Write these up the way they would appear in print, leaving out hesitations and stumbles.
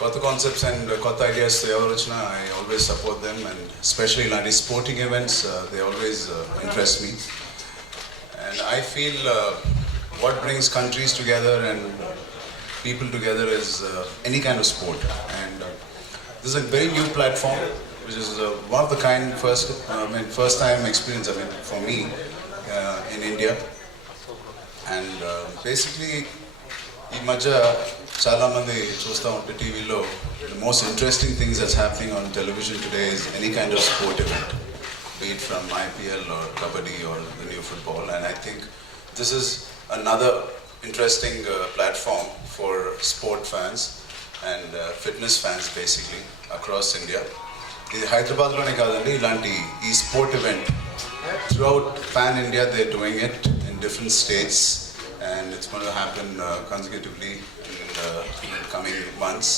కొత్త concepts and కొత్త ideas ఎవరు వచ్చినా I always support them and especially ఇలాంటి sporting events they always interest me and I feel what brings countries together and people together is any kind of sport and this is a very new platform which is one of the kind first time experience for me in India and basically ఈ మధ్య చాలా మంది చూస్తూ ఉంటే టీవీలో the most interesting things that's happening on television today is any kind of sport event, be it from IPL or Kabaddi or the new football, and I think this is another interesting platform for sport fans and fitness fans basically across India. ఇది హైదరాబాద్లోనే కాదండి, ఇలాంటి ఈ sport event throughout pan India they're doing it in different states and it's going to happen consecutively in the coming months.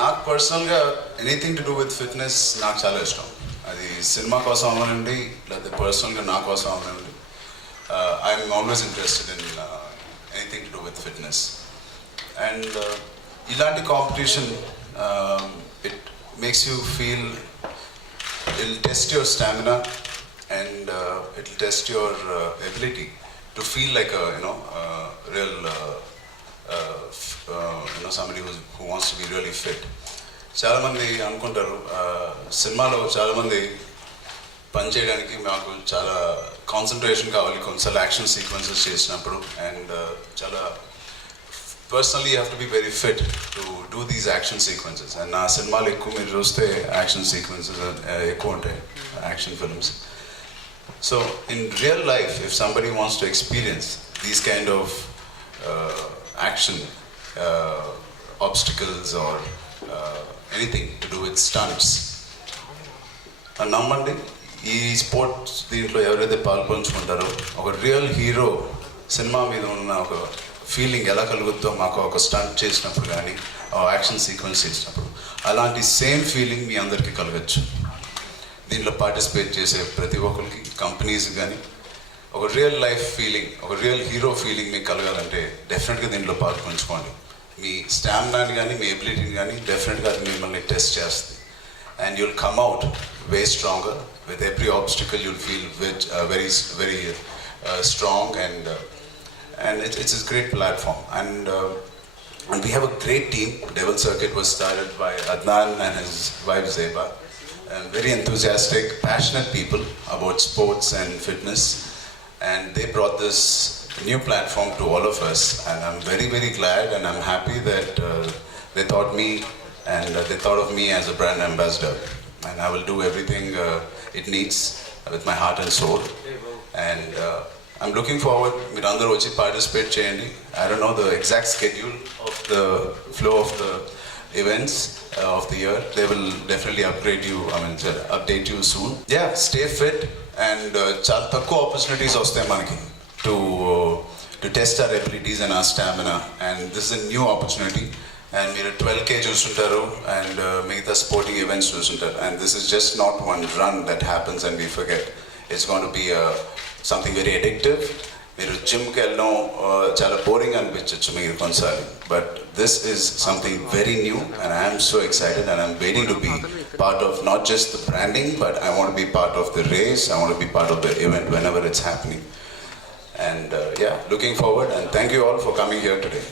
నాకు పర్సనల్గా anything to do with fitness నాకు చాలా ఇష్టం. అది సినిమా కోసం అవనండి లేకపోతే పర్సనల్గా నా కోసం అవనండి. I'm always interested in anything to do with fitness. And ilanti competition, it makes you feel, it'll test your stamina and it'll test your ability to feel like a real somebody who wants to be really fit. చాలా మంది అనుకుంటారు సినిమాలో చాలా మంది పనిచేయడానికి మాకు చాలా concentration కావాలి కొన్నిసార్లు యాక్షన్ సీక్వెన్సెస్ చేసినప్పుడు అండ్ చాలా personally you have to be very fit to do these action sequences and నా సినిమాలు ఎక్కువ మీరు చూస్తే యాక్షన్ సీక్వెన్సెస్ ఎక్కువ ఉంటాయి action films. So in real life if somebody wants to experience these kind of action obstacles or anything to do with stunts నమ్మండి ఈ స్పోర్ట్స్ దీంట్లో ఎవరైతే పాల్పంచుకుంటారో ఒక రియల్ హీరో సినిమా మీద ఉన్న ఒక ఫీలింగ్ ఎలా కలుగుద్దో మాకు ఒక స్టంట్ చేసినప్పుడు కానీ యాక్షన్ సీక్వెన్స్ చేసినప్పుడు అలాంటి సేమ్ ఫీలింగ్ మీ అందరికీ కలగచ్చు. దీంట్లో పార్టిసిపేట్ చేసే ప్రతి ఒక్కరికి కంపెనీస్ కానీ ఒక రియల్ లైఫ్ ఫీలింగ్ ఒక రియల్ హీరో ఫీలింగ్ మీకు కలగాలంటే డెఫినెట్గా దీంట్లో పాల్పంచుకోండి. మీ స్టామినాని కానీ మీ ఎబిలిటీని కానీ డెఫినెట్గా అది మిమ్మల్ని టెస్ట్ చేస్తుంది and you'll come out way stronger. With every obstacle you'll feel very strong and it's a great platform and we have a great team. Devil Circuit was started by Adnan and his wife Zeba, and very enthusiastic, passionate people about sports and fitness, and they brought this new platform to all of us and I'm very glad and I'm happy that they thought of me as a brand ambassador and I will do everything it needs with my heart and soul and I'm looking forward మీరు అందరూ వచ్చి పార్టిసిపేట్ చేయండి. I don't know the exact schedule of the flow of the events of the year. They will definitely update you soon. Yeah, stay fit and చాలా తక్కువ ఆపర్చునిటీస్ వస్తాయి మనకి to test our abilities and our stamina and this is a new opportunity. And మీరు 12K చూస్తుంటారు and మిగతా sporting events చూస్తుంటారు and this is just not one run that happens and we forget. It's going to be something very addictive. మీరు జిమ్కి వెళ్ళడం చాలా boring అనిపించవచ్చు మీకు కొన్నిసార్లు, but this is something very new and I'm so excited and I'm waiting to be part of not just the branding but I want be part of the race. I want be part of the event when ever it's happening and looking forward and thank you all for coming here today.